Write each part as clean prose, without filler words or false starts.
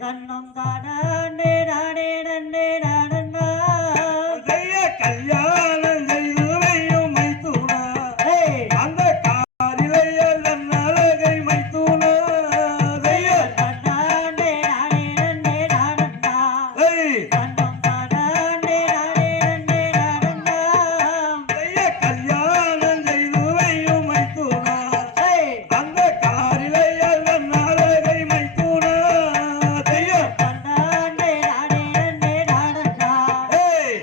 கண்ணம் தானே நானே நன்னே நானண்ணா கல்யாணம் செய்து வையும் மைத்துனா அந்த காரிலையல் அழகை மைத்துனா தானே நானே நன்னே நானண்ணா கண்ணம் தானே நானே நன்னே நானண்ணா கல்யாணம் செய்து வையும் மைத்துனா அந்த காரிலையல் அழகை மைத்துனா தானே நானே நன்னே நானண்ணா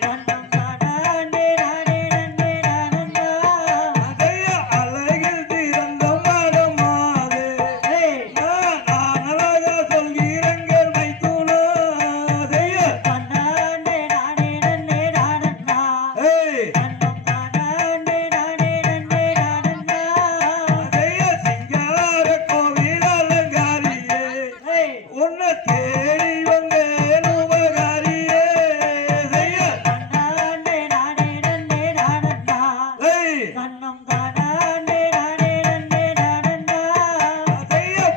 கண்ணம் தானே நானே நன்னே நானண்ணா அழகில் திறந்த மடமாதே நான் அழகா சொல்கிறங்கள் மைத்துனா தானே நானே நன்னே நானண்ணா கண்ணம் தானே நானே நன்னே நானண்ணா சிங்கார கோவில் அலங்காரியே உன்னை தேடி வந்தேன் உபகாரியே தானே நானே நன்னே நானண்ணா கண்ணம் தானே நானே நன்னே நானண்ணா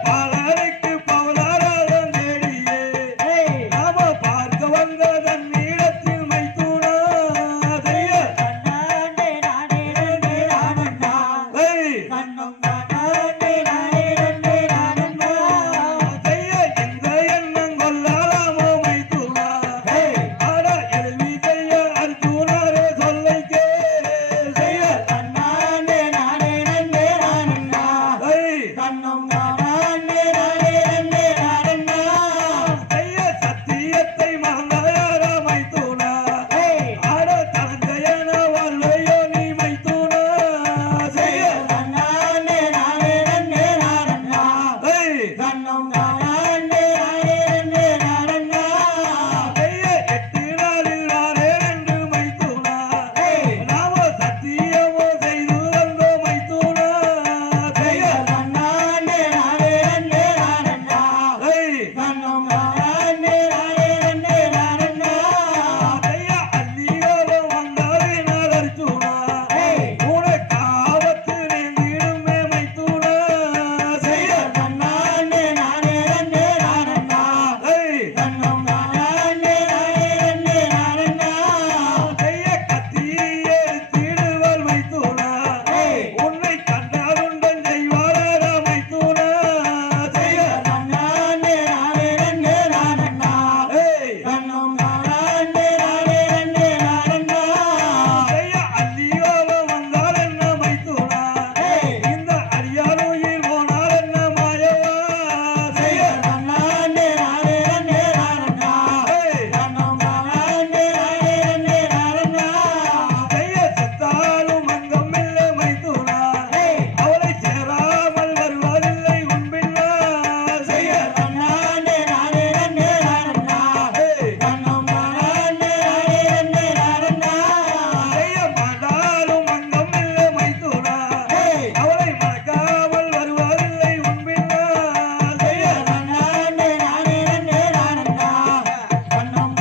பலருக்கு பவலாரம் தேடியே நாம பார்க்க வந்த தன்னிடத்தில் மைத்துனா தானே நானே நன்னே நானண்ணா கண்ணம் தானே